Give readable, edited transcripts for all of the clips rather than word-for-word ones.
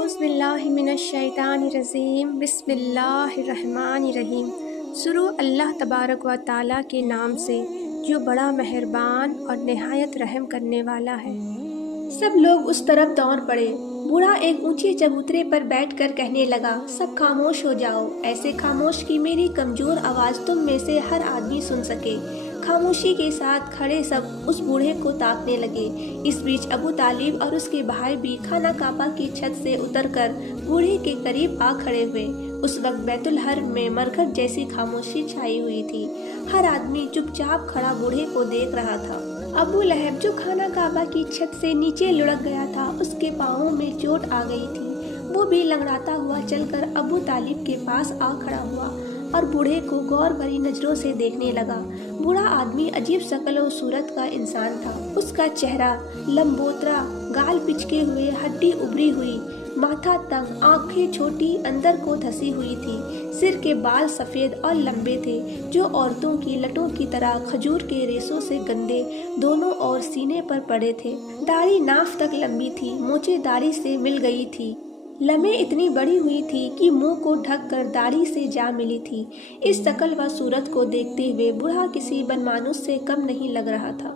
اعوذ باللہ من الشیطان الرجیم بسم اللہ الرحمن الرحیم۔ شروع اللہ تبارک و تعالیٰ کے نام سے جو بڑا مہربان اور نہایت رحم کرنے والا ہے۔ سب لوگ اس طرف دوڑ پڑے۔ بوڑھا ایک اونچے چبوترے پر بیٹھ کر کہنے لگا، سب خاموش ہو جاؤ، ایسے خاموش کہ میری کمزور آواز تم میں سے ہر آدمی سن سکے۔ خاموشی کے ساتھ کھڑے سب اس بوڑھے کو تاکنے لگے۔ اس بیچ ابو طالب اور اس کے بھائی بھی خانہ کعبہ کی چھت سے اتر کر بوڑھے کے قریب آ کھڑے ہوئے۔ اس وقت بیت الحرم میں مرگھٹ جیسی خاموشی چھائی ہوئی تھی۔ ہر آدمی چپ چاپ کھڑا بوڑھے کو دیکھ رہا تھا۔ ابو لہب جو خانہ کعبہ کی چھت سے نیچے لڑک گیا تھا، اس کے پاؤں میں چوٹ آ گئی تھی۔ وہ بھی لنگڑاتا ہوا چل کر ابو طالب کے پاس آ کھڑا ہوا اور بوڑھے کو غور بھری نظروں سے دیکھنے لگا۔ بوڑھا آدمی عجیب شکل و صورت کا انسان تھا۔ اس کا چہرہ لمبوترا، گال پچکے ہوئے، ہڈی ابری ہوئی، ماتھا تنگ، آنکھیں چھوٹی اندر کو دھسی ہوئی تھی۔ سر کے بال سفید اور لمبے تھے جو عورتوں کی لٹوں کی طرح کھجور کے ریشوں سے گندے دونوں اور سینے پر پڑے تھے۔ داڑھی ناف تک لمبی تھی، مونچھیں داڑھی سے مل گئی تھی، لمیں اتنی بڑی ہوئی تھی کہ منہ کو ڈھک کر داڑھی سے جا ملی تھی۔ اس شکل و صورت کو دیکھتے ہوئے بوڑھا کسی بنمانوس سے کم نہیں لگ رہا تھا۔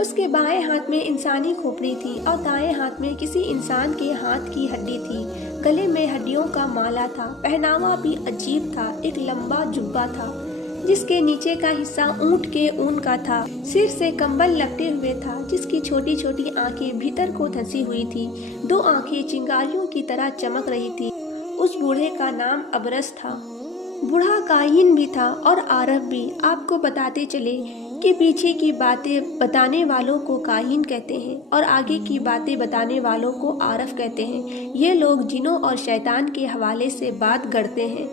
اس کے بائیں ہاتھ میں انسانی کھوپڑی تھی اور دائیں ہاتھ میں کسی انسان کے ہاتھ کی ہڈی تھی۔ گلے میں ہڈیوں کا مالا تھا۔ پہناوا بھی عجیب تھا۔ ایک لمبا جبہ تھا جس کے نیچے کا حصہ اونٹ کے اون کا تھا۔ سر سے کمبل لپٹے ہوئے تھا جس کی چھوٹی چھوٹی آنکھیں بھیتر کو دھسی ہوئی تھی۔ دو آنکھیں چنگاریوں کی طرح چمک رہی تھی۔ اس بوڑھے کا نام ابرس تھا۔ بوڑھا کاہن بھی تھا اور عارف بھی۔ آپ کو بتاتے چلے کہ پیچھے کی باتیں بتانے والوں کو کاہن کہتے ہیں اور آگے کی باتیں بتانے والوں کو عارف کہتے ہیں۔ یہ لوگ جنوں اور شیطان کے حوالے سے بات گڑتے ہیں۔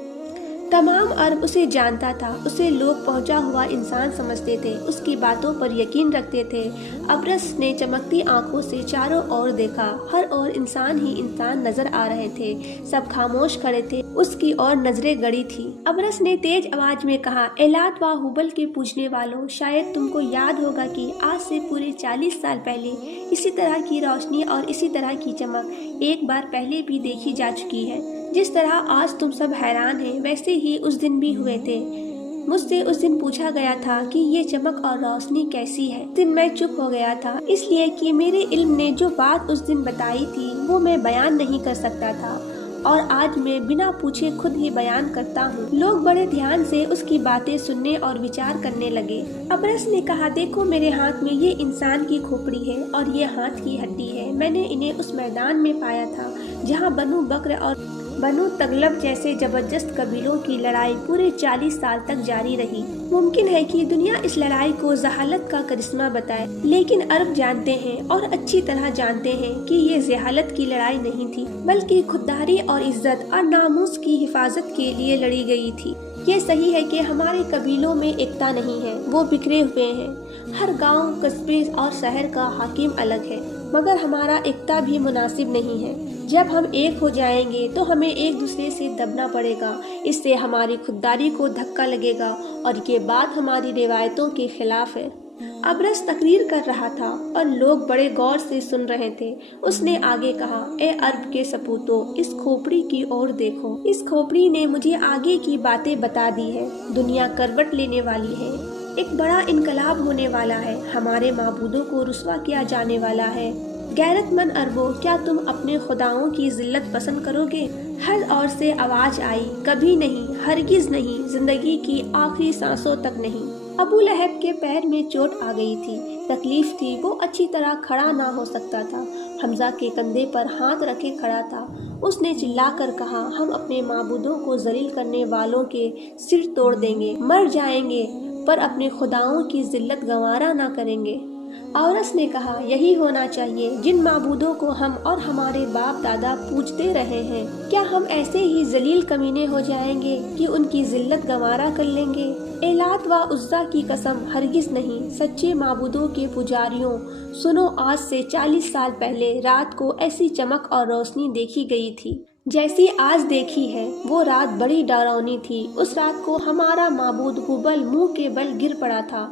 تمام عرب اسے جانتا تھا۔ اسے لوگ پہنچا ہوا انسان سمجھتے تھے، اس کی باتوں پر یقین رکھتے تھے۔ ابرس نے چمکتی آنکھوں سے چاروں اور دیکھا۔ ہر اور انسان ہی انسان نظر آ رہے تھے۔ سب خاموش کھڑے تھے، اس کی اور نظریں گڑی تھی۔ ابرس نے تیز آواز میں کہا، اے لات و حبل کے پوجنے والوں، شاید تم کو یاد ہوگا کہ آج سے پورے 40 سال پہلے اسی طرح کی روشنی اور اسی طرح کی چمک ایک بار پہلے بھی دیکھی جا چکی ہے۔ جس طرح آج تم سب حیران ہیں، ویسے ہی اس دن بھی ہوئے تھے۔ مجھ سے اس دن پوچھا گیا تھا کہ یہ چمک اور روشنی کیسی ہے۔ اس دن میں چپ ہو گیا تھا، اس لیے کہ میرے علم نے جو بات اس دن بتائی تھی وہ میں بیان نہیں کر سکتا تھا، اور آج میں بنا پوچھے خود ہی بیان کرتا ہوں۔ لوگ بڑے دھیان سے اس کی باتیں سننے اور وچار کرنے لگے۔ ابرس نے کہا، دیکھو میرے ہاتھ میں یہ انسان کی کھوپڑی ہے اور یہ ہاتھ کی ہڈی ہے۔ میں نے انہیں اس میدان میں پایا تھا جہاں بنو بکر اور بنو تغلب جیسے زبردست قبیلوں کی لڑائی پورے 40 سال تک جاری رہی۔ ممکن ہے کہ دنیا اس لڑائی کو جہالت کا کرشمہ بتائے، لیکن عرب جانتے ہیں اور اچھی طرح جانتے ہیں کہ یہ جہالت کی لڑائی نہیں تھی، بلکہ خودداری اور عزت اور ناموس کی حفاظت کے لیے لڑی گئی تھی۔ یہ صحیح ہے کہ ہمارے قبیلوں میں ایکتا نہیں ہے، وہ بکھرے ہوئے ہیں۔ ہر گاؤں، قصبے اور شہر کا حاکم الگ ہے، مگر ہمارا ایکتا بھی مناسب نہیں ہے۔ جب ہم ایک ہو جائیں گے تو ہمیں ایک دوسرے سے دبنا پڑے گا، اس سے ہماری خودداری کو دھکا لگے گا اور یہ بات ہماری روایتوں کے خلاف ہے۔ ابرس تقریر کر رہا تھا اور لوگ بڑے غور سے سن رہے تھے۔ اس نے آگے کہا، اے عرب کے سپوتوں، اس کھوپڑی کی اور دیکھو۔ اس کھوپڑی نے مجھے آگے کی باتیں بتا دی ہے۔ دنیا کروٹ لینے والی ہے، ایک بڑا انقلاب ہونے والا ہے، ہمارے معبودوں کو رسوا کیا جانے والا ہے۔ غیرت مند عربوں، کیا تم اپنے خداؤں کی ذلت پسند کرو گے؟ ہر اور سے آواز آئی، کبھی نہیں، ہرگز نہیں، زندگی کی آخری سانسوں تک نہیں۔ ابو لہب کے پیر میں چوٹ آ گئی تھی، تکلیف تھی، وہ اچھی طرح کھڑا نہ ہو سکتا تھا۔ حمزہ کے کندھے پر ہاتھ رکھے کھڑا تھا۔ اس نے چلا کر کہا، ہم اپنے معبودوں کو ذلیل کرنے والوں کے سر توڑ دیں گے، مر جائیں گے، پر اپنے خداؤں کی ذلت گوارا نہ کریں گے۔ اورس نے کہا، یہی ہونا چاہیے جن معبودوں کو ہم اور ہمارے باپ دادا پوجتے رہے ہیں۔ کیا ہم ایسے ہی ذلیل کمینے ہو جائیں گے کہ ان کی ذلت گوارا کر لیں گے؟ اے لات و عزا کی قسم، ہرگز نہیں۔ سچے معبودوں کے پجاریوں، سنو، آج سے 40 سال پہلے رات کو ایسی چمک اور روشنی دیکھی گئی تھی جیسی آج دیکھی ہے۔ وہ رات بڑی ڈراؤنی تھی۔ اس رات کو ہمارا معبود ہبل منہ کے بل گر پڑا تھا۔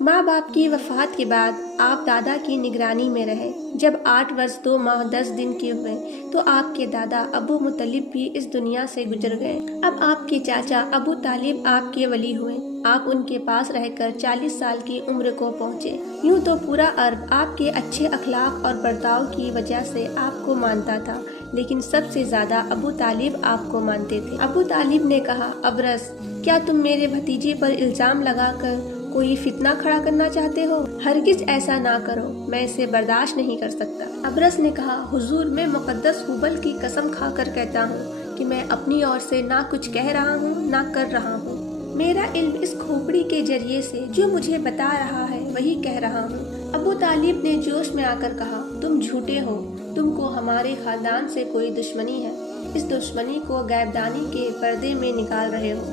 ماں باپ کی وفات کے بعد آپ دادا کی نگرانی میں رہے۔ جب 8 برس 2 ماہ 10 دن کے ہوئے تو آپ کے دادا ابو مطلب بھی اس دنیا سے گزر گئے۔ اب آپ کے چاچا ابو طالب آپ کے ولی ہوئے۔ آپ ان کے پاس رہ کر 40 سال کی عمر کو پہنچے۔ یوں تو پورا عرب آپ کے اچھے اخلاق اور برتاؤ کی وجہ سے آپ کو مانتا تھا، لیکن سب سے زیادہ ابو طالب آپ کو مانتے تھے۔ ابو طالب نے کہا، ابرس، کیا تم میرے بھتیجے پر الزام لگا کر کوئی فتنہ کھڑا کرنا چاہتے ہو؟ ہرگز ایسا نہ کرو، میں اسے برداشت نہیں کر سکتا۔ ابرس نے کہا، حضور، میں مقدس حبل کی قسم کھا کر کہتا ہوں کہ میں اپنی اور سے نہ کچھ کہہ رہا ہوں نہ کر رہا ہوں۔ میرا علم اس کھوپڑی کے ذریعے سے جو مجھے بتا رہا ہے وہی کہہ رہا ہوں۔ ابو طالب نے جوش میں آ کر کہا، تم جھوٹے ہو، تم کو ہمارے خاندان سے کوئی دشمنی ہے، اس دشمنی کو غیبدانی کے پردے میں نکال رہے ہو۔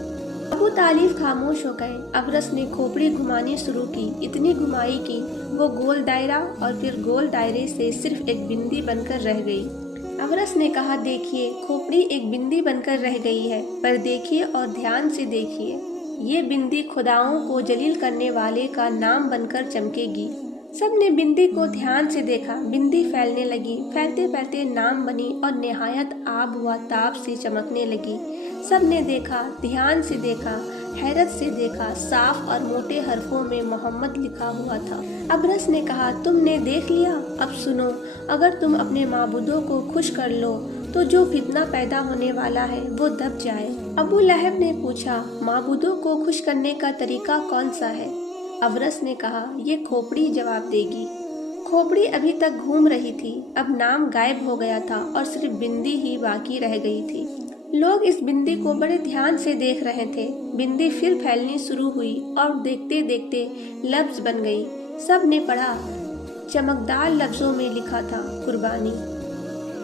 ابو طالب خاموش ہو گئے۔ ابرس نے کھوپڑی گھمانی شروع کی، اتنی گھمائی کی وہ گول دائرہ اور پھر گول دائرے سے صرف ایک بندی بن کر رہ گئی۔ ابرس نے کہا، دیکھیے، کھوپڑی ایک بندی بن کر رہ گئی ہے، پر دیکھیے اور دھیان سے دیکھیے، یہ بندی خداؤں کو جلیل کرنے والے کا نام بن کر چمکے گی۔ سب نے بندی کو دھیان سے دیکھا، بندی پھیلنے لگی، پھیلتے پھیلتے نام بنی اور نہایت آب و تاب سے چمکنے لگی۔ سب نے دیکھا، دھیان سے دیکھا، حیرت سے دیکھا، صاف اور موٹے حرفوں میں محمد لکھا ہوا تھا۔ ابرس نے کہا، تم نے دیکھ لیا، اب سنو، اگر تم اپنے معبودوں کو خوش کر لو تو جو فتنہ پیدا ہونے والا ہے وہ دب جائے۔ ابو لہب نے پوچھا، معبودوں کو خوش کرنے کا طریقہ کون سا ہے؟ ابرس نے کہا، یہ کھوپڑی جواب دے گی۔ کھوپڑی ابھی تک گھوم رہی تھی، اب نام غائب ہو گیا تھا اور صرف بندی ہی باقی رہ گئی تھی۔ لوگ اس بندی کو بڑے دھیان سے دیکھ رہے تھے۔ بندی پھر پھیلنی شروع ہوئی اور دیکھتے دیکھتے لفظ بن گئی۔ سب نے پڑھا، چمکدار لفظوں میں لکھا تھا، قربانی۔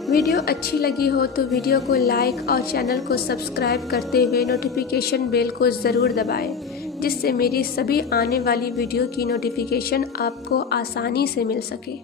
ویڈیو اچھی لگی ہو تو ویڈیو کو لائک اور چینل کو سبسکرائب کرتے ہوئے نوٹیفیکیشن بیل کو ضرور دبائیں، جس سے میری سبھی آنے والی ویڈیو کی نوٹیفیکیشن آپ کو آسانی سے مل سکے۔